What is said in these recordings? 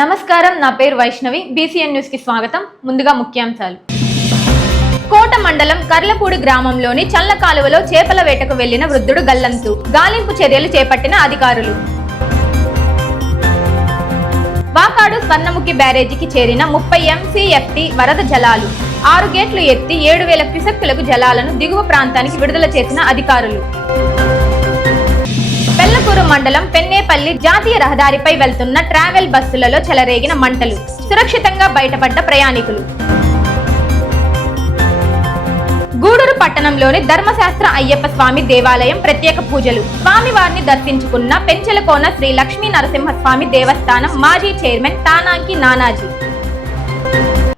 నమస్కారం, నా పేరు వైష్ణవి. BCN న్యూస్ కి స్వాగతం. ముందుగా ముఖ్యాంశాలు. కోట మండలం కర్లపూడి గ్రామంలోని చల్ల కాలువలో చేపల వేటకు వెళ్లిన వృద్ధుడు గల్లంతు. గాలింపు చర్యలు చేపట్టిన అధికారులు. వాకాడు స్వర్ణముఖి బ్యారేజీకి చేరిన 30 MCFT వరద జలాలు. 6 గేట్లు ఎత్తి 7000 క్యూసెక్కులకు జలాలను దిగువ ప్రాంతానికి విడుదల చేసిన అధికారులు. పెళ్లకూరు మండలం పెన్నేపల్లి జాతీయ రహదారిపై వెళ్తున్న ట్రావెల్ బస్సులలో చెలరేగిన మంటలు. సురక్షితంగా బయటపడ్డ ప్రయాణికులు. గూడూరు పట్టణంలోని ధర్మశాస్త్ర అయ్యప్ప స్వామి దేవాలయం ప్రత్యేక పూజలు. స్వామివారిని దర్శించుకున్న పెంచెలకోన శ్రీ లక్ష్మీ నరసింహస్వామి దేవస్థానం మాజీ చైర్మన్ తానాకి నానాజీ.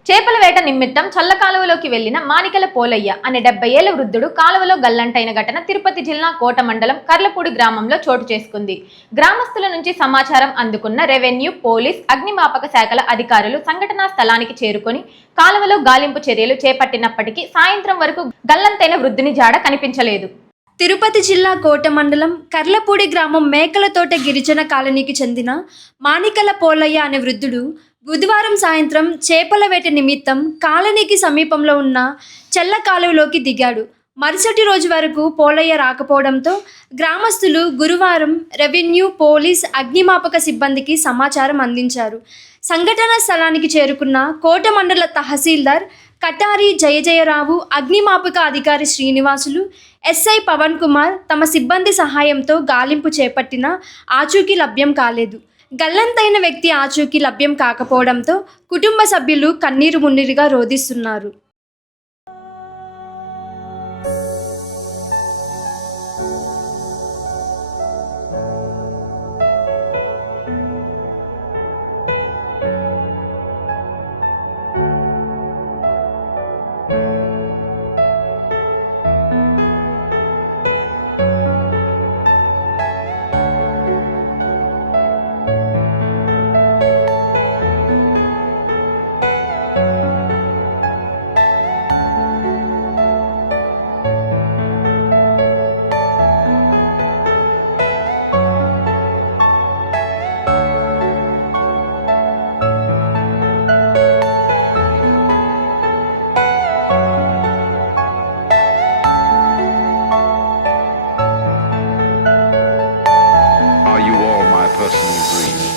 చేపల వేట నిమిత్తం చల్ల కాలువలోకి వెళ్లిన మానికల పోలయ్య అనే 70 ఏళ్ల వృద్ధుడు కాలువలో గల్లంటైన ఘటన తిరుపతి జిల్లా కోట మండలం కర్లపూడి గ్రామంలో చోటు చేసుకుంది. గ్రామస్తుల నుంచి సమాచారం అందుకున్న రెవెన్యూ, పోలీస్, అగ్నిమాపక శాఖల అధికారులు సంఘటనా స్థలానికి చేరుకొని కాలువలో గాలింపు చర్యలు చేపట్టినప్పటికీ సాయంత్రం వరకు గల్లంతైన వృద్ధుని జాడ కనిపించలేదు. తిరుపతి జిల్లా కోట మండలం కర్లపూడి గ్రామం మేకలతోట గిరిజన కాలనీకి చెందిన మానికల పోలయ్య అనే వృద్ధుడు బుధవారం సాయంత్రం చేపల వేట నిమిత్తం కాలనీకి సమీపంలో ఉన్న చెల్ల కాలువలోకి దిగాడు. మరుసటి రోజు వరకు పోలయ్య రాకపోవడంతో గ్రామస్తులు గురువారం రెవెన్యూ, పోలీస్, అగ్నిమాపక సిబ్బందికి సమాచారం అందించారు. సంఘటనా స్థలానికి చేరుకున్న కోట మండల తహసీల్దార్ కటారి జయజయరావు, అగ్నిమాపక అధికారి శ్రీనివాసులు, SI పవన్ కుమార్ తమ సిబ్బంది సహాయంతో గాలింపు చేపట్టిన ఆచూకీ లభ్యం కాలేదు. గల్లంతైన వ్యక్తి ఆచూకీ లభ్యం కాకపోవడంతో కుటుంబ సభ్యులు కన్నీరు మున్నీరుగా రోధిస్తున్నారు. Are you all my personal dreams?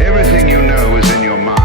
Everything you know is in your mind.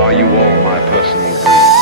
Are you all my personal dreams?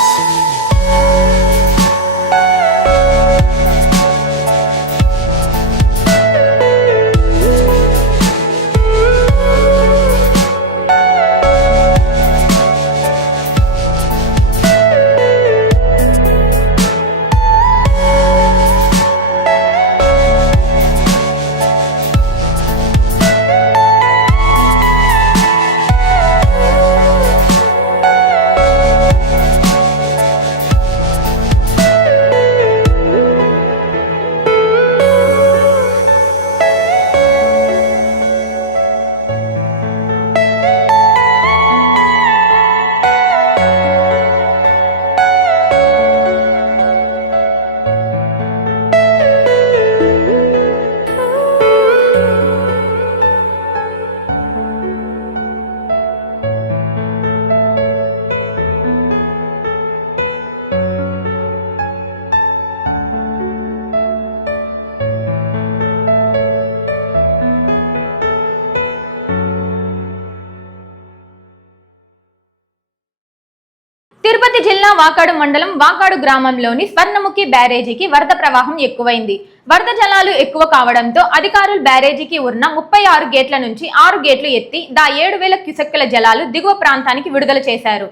Tirupati జిల్లా వాకాడు మండలం వాకాడు గ్రామంలోని స్వర్ణముఖి బ్యారేజీకి వరద ప్రవాహం ఎక్కువైంది. వరద జలాలు ఎక్కువ కావడంతో అధికారులు బ్యారేజీకి ఉన్న 36 గేట్ల నుంచి 6 గేట్లు ఎత్తి 7,000 క్యూసెక్కుల జలాలు దిగువ ప్రాంతానికి విడుదల చేశారు.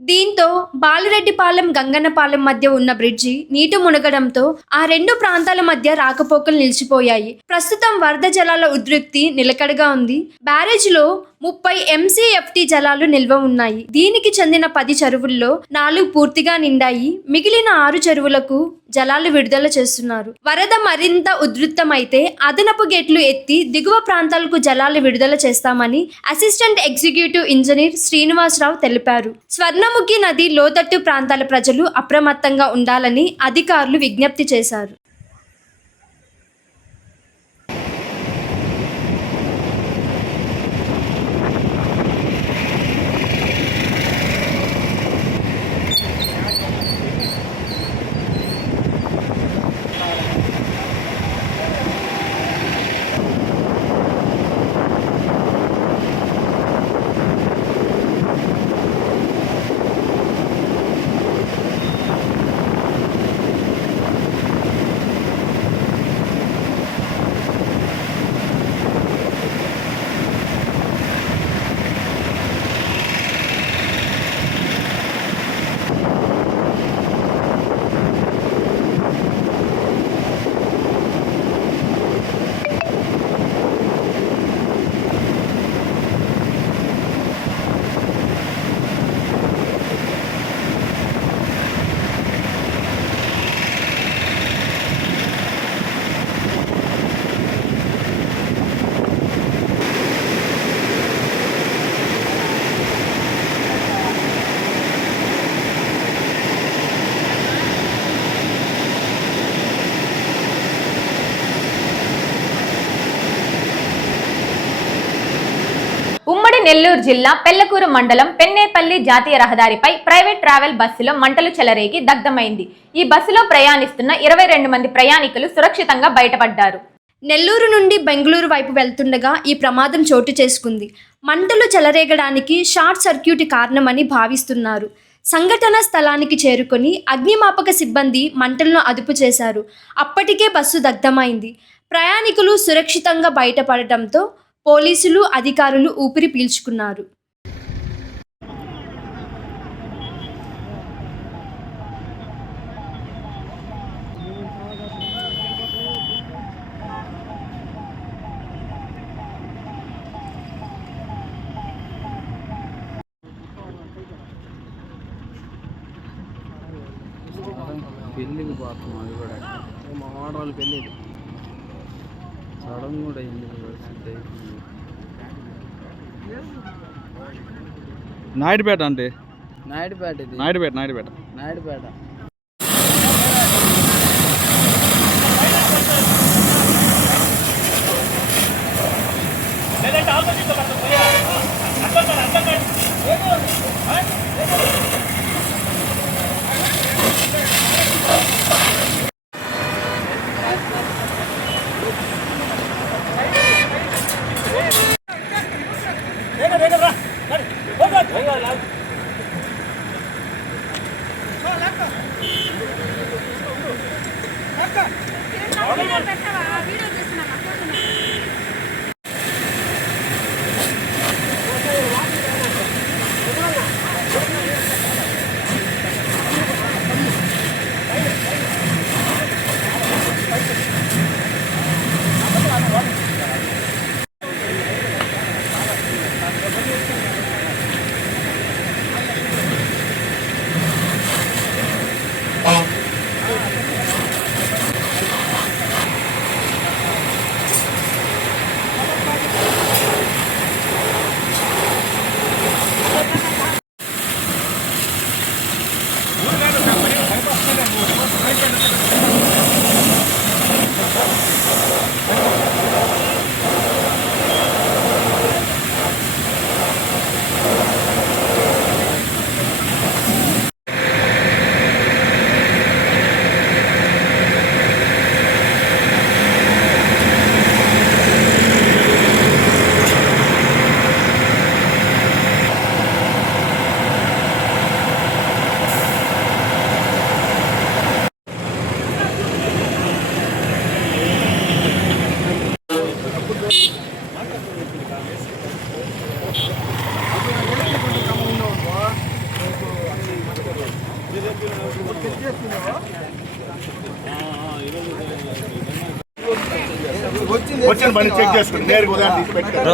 దీంతో బాలిరెడ్డిపాలెం గంగన్నపాలెం మధ్య ఉన్న బ్రిడ్జి నీటి మునగడంతో ఆ రెండు ప్రాంతాల మధ్య రాకపోకలు నిలిచిపోయాయి. ప్రస్తుతం వరద జలాల ఉధృతి నిలకడగా ఉంది. బ్యారేజ్లో 30 MCFT జలాలు నిల్వ ఉన్నాయి. దీనికి చెందిన 10 చెరువుల్లో 4 పూర్తిగా నిండాయి. మిగిలిన 6 చెరువులకు జలాలు విడుదల చేస్తున్నారు. వరద మరింత ఉధృతమైతే అదనపు గేట్లు ఎత్తి దిగువ ప్రాంతాలకు జలాలు విడుదల చేస్తామని అసిస్టెంట్ ఎగ్జిక్యూటివ్ ఇంజనీర్ శ్రీనివాసరావు తెలిపారు. స్వర్ణముఖి నది లోతట్టు ప్రాంతాల ప్రజలు అప్రమత్తంగా ఉండాలని అధికారులు విజ్ఞప్తి చేశారు. ఉమ్మడి నెల్లూరు జిల్లా పెళ్లకూరు మండలం పెన్నేపల్లి జాతీయ రహదారిపై ప్రైవేట్ ట్రావెల్ బస్సులో మంటలు చెలరేగి దగ్ధమైంది. ఈ బస్సులో ప్రయాణిస్తున్న 22 మంది ప్రయాణికులు సురక్షితంగా బయటపడ్డారు. నెల్లూరు నుండి బెంగళూరు వైపు వెళ్తుండగా ఈ ప్రమాదం చోటు చేసుకుంది. మంటలు చెలరేగడానికి షార్ట్ సర్క్యూట్ కారణమని భావిస్తున్నారు. సంఘటన స్థలానికి చేరుకొని అగ్నిమాపక సిబ్బంది మంటలను అదుపు చేశారు. అప్పటికే బస్సు దగ్ధమైంది. ప్రయాణికులు సురక్షితంగా బయటపడటంతో పోలీసులు అధికారులు ఊపిరి పీల్చుకున్నారు. పెళ్ళికి పోతున్నాం. అది కూడా మా వాడవాళ్ళు పెళ్ళి సడన్ కూడా అయింది. నాయుడుపేట అంటే నాయుడుపేట ఇది నాయుడుపేట వచ్చిన బండి చెక్ చేసుకుని నేరుగా ఉదయం తీసి పెట్టుకోండి.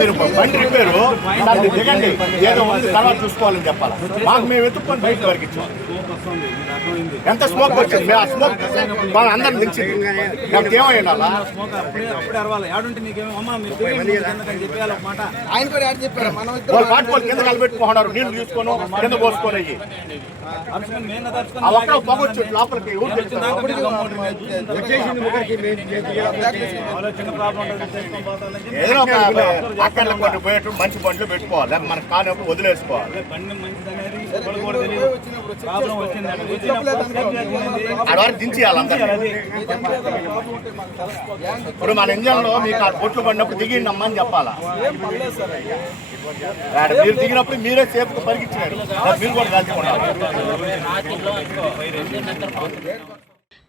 మీరు బండి రిపేరు దాన్ని దిగండి, ఏదో ఉంది తర్వాత చూసుకోవాలని చెప్పాలి. మాకు మేము వెతుక్కొని బయట వరకు ఇచ్చాం. ఎంత స్మోక్ వచ్చింది, ఆ స్మోక్ మనం అందరం దించింది. నాకు ఏమైనా వాళ్ళు పాటుకోవాలి కింద కలబెట్టుకున్నారు, నీళ్లు తీసుకొని కింద పోసుకొని అయ్యి అక్కడ పొగొచ్చు లోపలికి ఏదో ఒక అక్కడ కొన్ని పోయేట్టు మంచి బండ్లు పెట్టుకోవాలి, మనకు కానప్పుడు వదిలేసుకోవాలి. ఆడ వరకు దించేయాలి అందరూ. ఇప్పుడు మన ఇంజన్ లో మీకు ఆ బొట్లు పడినప్పుడు దిగిండమ్మా అని చెప్పాలా. మీరు దిగినప్పుడు మీరే సేఫ్ పరిగించినారు, మీరు కూడా కాల్చుకున్నారు.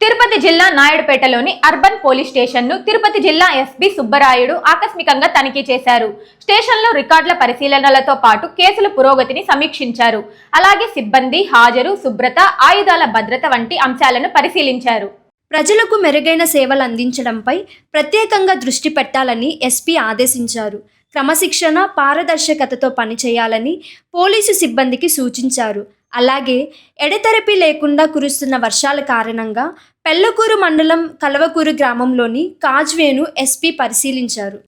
తిరుపతి జిల్లా నాయుడుపేటలోని అర్బన్ పోలీస్ స్టేషన్ ను తిరుపతి జిల్లా ఎస్పీ సుబ్బరాయుడు ఆకస్మికంగా తనిఖీ చేశారు. స్టేషన్లో రికార్డుల పరిశీలనలతో పాటు కేసుల పురోగతిని సమీక్షించారు. అలాగే సిబ్బంది హాజరు, శుభ్రత, ఆయుధాల భద్రత వంటి అంశాలను పరిశీలించారు. ప్రజలకు మెరుగైన సేవలు అందించడంపై ప్రత్యేకంగా దృష్టి పెట్టాలని ఎస్పీ ఆదేశించారు. క్రమశిక్షణ, పారదర్శకతతో పనిచేయాలని పోలీసు సిబ్బందికి సూచించారు. అలాగే ఎడతెరపి లేకుండా కురుస్తున్న వర్షాల కారణంగా పెళ్లకూరు మండలం కలవకూరు గ్రామంలోని కాజ్వేను ఎస్పీ పరిశీలించారు.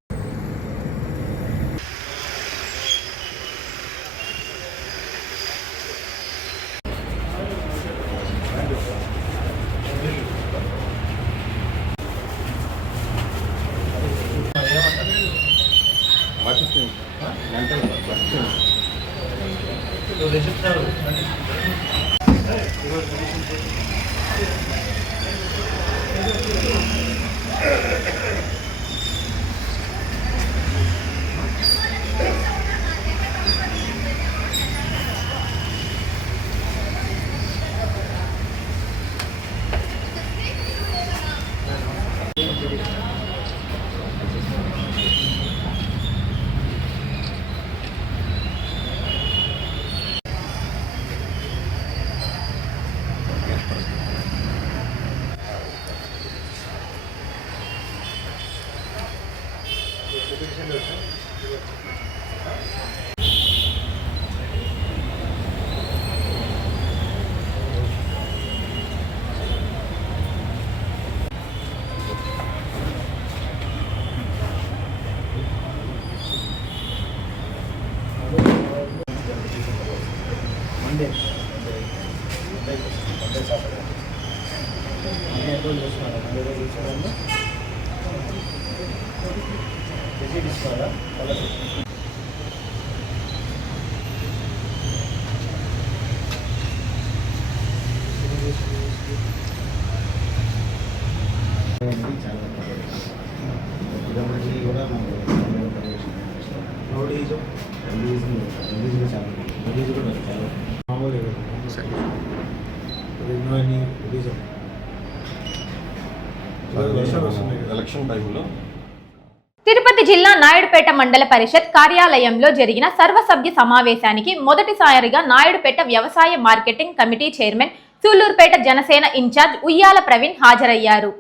తిరుపతి జిల్లా నాయుడుపేట మండల పరిషత్ కార్యాలయంలో జరిగిన సర్వసభ్య సమావేశానికి మొదటిసారిగా నాయుడుపేట వ్యవసాయ marketing committee chairman, Sullurpeta Janasena in charge Uyyala Praveen హాజరయ్యారు.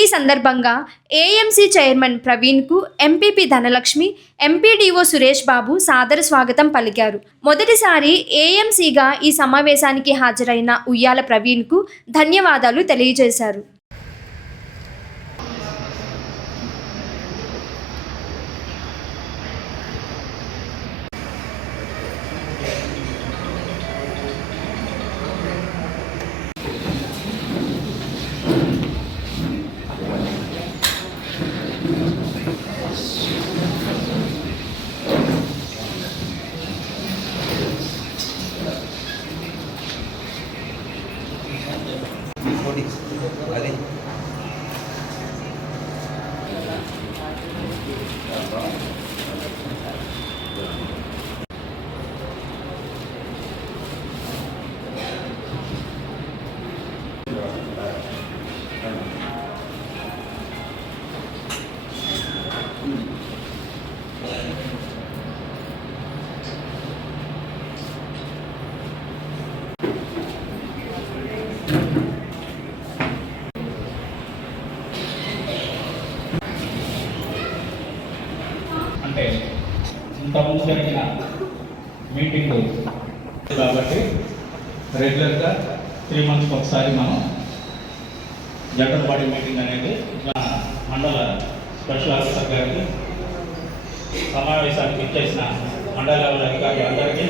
ఈ సందర్భంగా ఏఎంసీ చైర్మన్ ప్రవీణ్కు ఎంపీపీ ధనలక్ష్మి, ఎంపీడీఓ సురేష్ బాబు సాదర స్వాగతం పలికారు. మొదటిసారి ఏఎంసీగా ఈ సమావేశానికి హాజరైన ఉయ్యాల ప్రవీణ్కు ధన్యవాదాలు తెలియజేశారు. అది ఇంతకుముందు జరిగిన మీటింగ్ కాబట్టి రెగ్యులర్గా 3 months ఒకసారి మనం జనరల్ బాడీ మీటింగ్ అనేది మండల స్పెషల్ ఆఫీసర్ గారికి సమావేశానికి ఇచ్చేసిన మండల లెవెల్ అధికారులు అందరికీ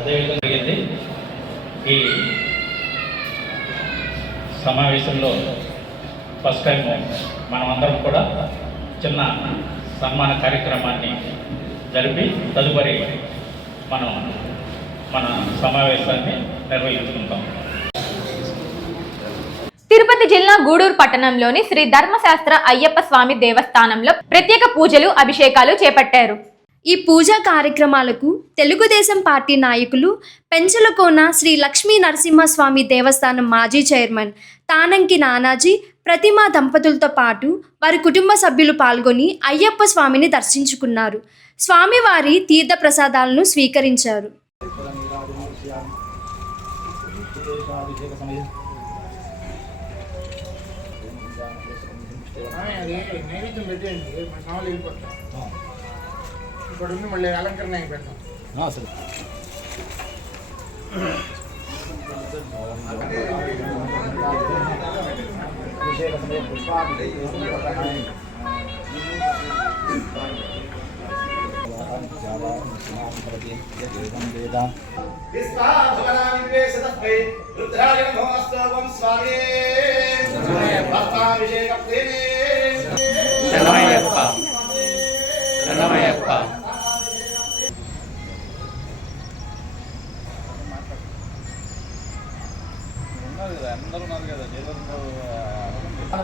అదేవిధంగా జరిగింది. ఈ సమావేశంలో ఫస్ట్ టైం మనమందరం కూడా చిన్న సన్మాన కార్యక్రమాన్ని జరిపి తదుపరి మనం మన సమావేశాన్ని నిర్వహించుకుంటాం. తిరుపతి జిల్లా గూడూరు పట్టణంలోని శ్రీ ధర్మశాస్త్ర అయ్యప్ప స్వామి దేవస్థానంలో ప్రత్యేక పూజలు అభిషేకాలు చేపట్టారు. ఈ పూజా కార్యక్రమాలకు తెలుగుదేశం పార్టీ నాయకులు పెంచలకోన శ్రీ లక్ష్మీ నరసింహస్వామి దేవస్థానం మాజీ చైర్మన్ తానంకి నానాజీ, ప్రతిమా దంపతులతో పాటు వారి కుటుంబ సభ్యులు పాల్గొని అయ్యప్ప స్వామిని దర్శించుకున్నారు. స్వామివారి తీర్థ ప్రసాదాలను స్వీకరించారు. ఇప్పుడు మళ్ళీ అలంకరణ పెడతాం.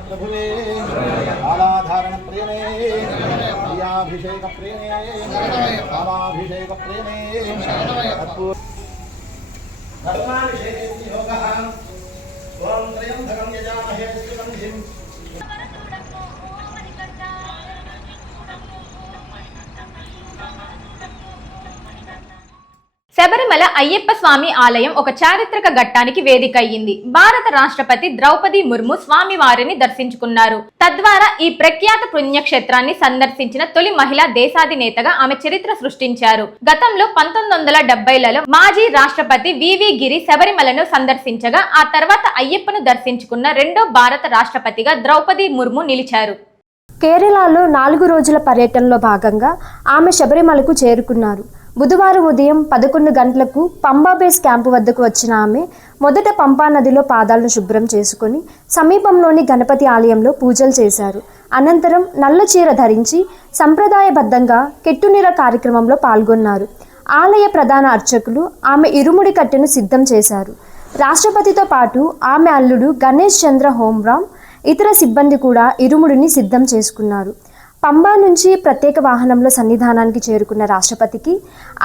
ప్రభువే ఆరాధారణ ప్రియనే, ప్రియాభిషేక ప్రియనే, రామాభిషేక ప్రియనే, ధర్మాభిషేకోగః ఓం త్రయంబకం యజామహే సుగంధిం. శబరిమల అయ్యప్ప స్వామి ఆలయం ఒక చారిత్రక ఘట్టానికి వేదిక అయ్యింది. భారత రాష్ట్రపతి ద్రౌపది ముర్ము స్వామి వారిని దర్శించుకున్నారు. తద్వారా ఈ ప్రఖ్యాత పుణ్యక్షేత్రాన్ని సందర్శించిన తొలి మహిళా దేశాధినేతగా ఆమె చరిత్ర సృష్టించారు. గతంలో 1970లలో మాజీ రాష్ట్రపతి వివి గిరి శబరిమలను సందర్శించగా ఆ తర్వాత అయ్యప్పను దర్శించుకున్న రెండో భారత రాష్ట్రపతిగా ద్రౌపది ముర్ము నిలిచారు. కేరళలో 4 రోజుల పర్యటనలో భాగంగా ఆమె శబరిమలకు చేరుకున్నారు. బుధవారం ఉదయం 11 గంటలకు పంబా బేస్ క్యాంపు వద్దకు వచ్చిన ఆమె మొదట పంపా నదిలో పాదాలను శుభ్రం చేసుకుని సమీపంలోని గణపతి ఆలయంలో పూజలు చేశారు. అనంతరం నల్ల చీర ధరించి సంప్రదాయబద్ధంగా కెట్టునిర కార్యక్రమంలో పాల్గొన్నారు. ఆలయ ప్రధాన అర్చకులు ఆమె ఇరుముడి కట్టెను సిద్ధం చేశారు. రాష్ట్రపతితో పాటు ఆమె అల్లుడు గణేష్ చంద్ర హోమ్రామ్, ఇతర సిబ్బంది కూడా ఇరుముడిని సిద్ధం చేసుకున్నారు. పంబా నుంచి ప్రత్యేక వాహనంలో సన్నిధానానికి చేరుకున్న రాష్ట్రపతికి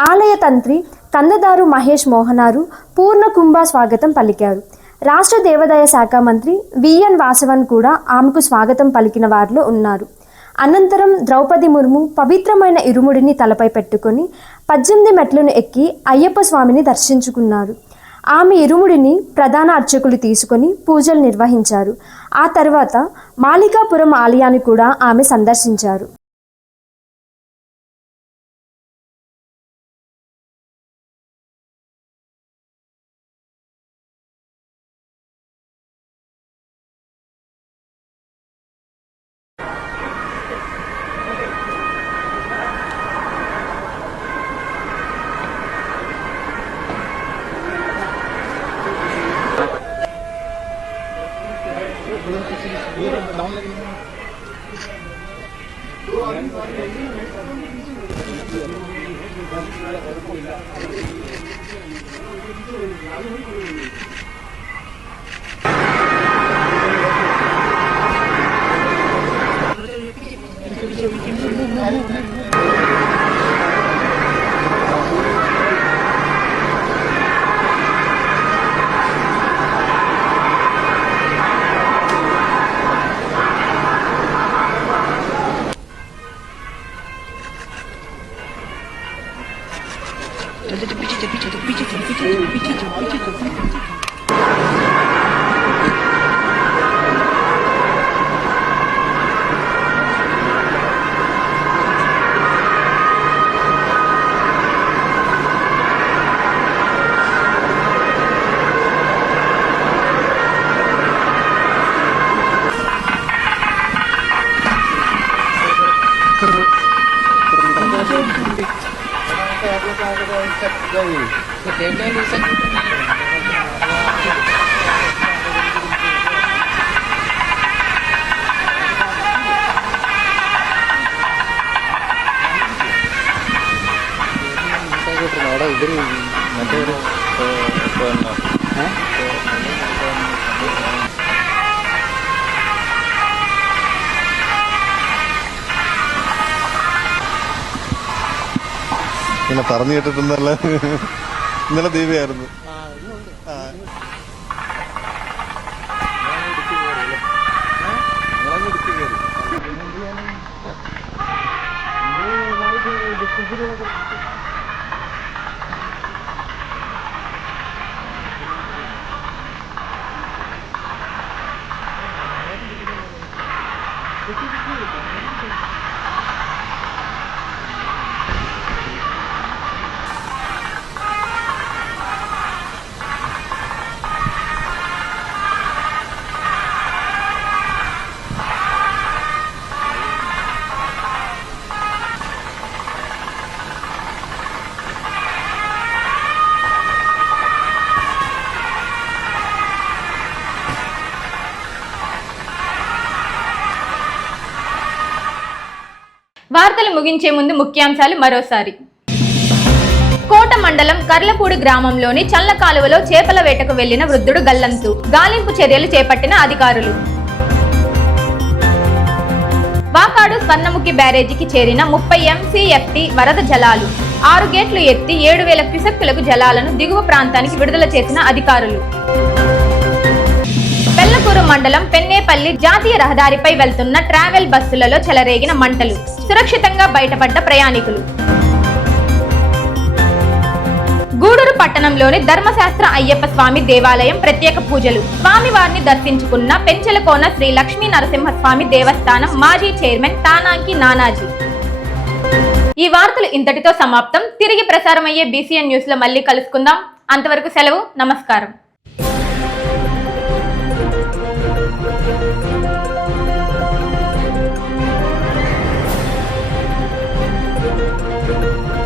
ఆలయ తంత్రి కందదారు మహేష్ మోహనారు పూర్ణ కుంభ స్వాగతం పలికారు. రాష్ట్ర దేవాదాయ శాఖ మంత్రి విఎన్ వాసవన్ కూడా ఆమెకు స్వాగతం పలికిన వారిలో ఉన్నారు. అనంతరం ద్రౌపది ముర్ము పవిత్రమైన ఇరుముడిని తలపై పెట్టుకొని 18 మెట్లను ఎక్కి అయ్యప్ప స్వామిని దర్శించుకున్నారు. ఆమె ఇరుముడిని ప్రధాన అర్చకులు తీసుకొని పూజలు నిర్వహించారు. ఆ తర్వాత మాలికాపురం ఆలయాన్ని కూడా ఆమె సందర్శించారు. ഇങ്ങനെ പറഞ്ഞു കേട്ടിട്ടുണ്ടല്ലോ. ഇന്നലെ ദീപയായിരുന്നു. వార్తలు ముగించే ముందు ముఖ్యాంశాలు మరోసారి. కోట మండలం కర్లపూడి గ్రామంలోని చల్ల కాలువలో చేపల వేటకు వెళ్లిన వృద్ధుడు గల్లంతు. గాలింపు చర్యలు చేపట్టిన అధికారులు. వాకాడు స్వర్ణముఖి బ్యారేజీకి చేరిన 30 MCFT వరద జలాలు. 6 గేట్లు ఎత్తి 7,000 క్యూసెక్కులకు జలాలను దిగువ ప్రాంతానికి విడుదల చేసిన అధికారులు. పెళ్లకూరు మండలం పెన్నేపల్లి జాతీయ రహదారిపై వెళ్తున్న ట్రావెల్ బస్సులలో చెలరేగిన మంటలు. సురక్షితంగా బయటపడ్డ ప్రయాణికులు. గూడూరు పట్టణంలోని ధర్మశాస్త్ర అయ్యప్ప స్వామి దేవాలయం ప్రత్యేక పూజలు. స్వామివారిని దర్శించుకున్న పెంచలకోన శ్రీ లక్ష్మీ నరసింహస్వామి దేవస్థానం మాజీ చైర్మన్ తానాంకి నానాజీ. ఈ వార్తలు ఇంతటితో సమాప్తం. తిరిగి ప్రసారమయ్యే BCN న్యూస్ లో మళ్ళీ కలుసుకుందాం. అంతవరకు సెలవు. నమస్కారం.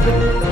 Thank you.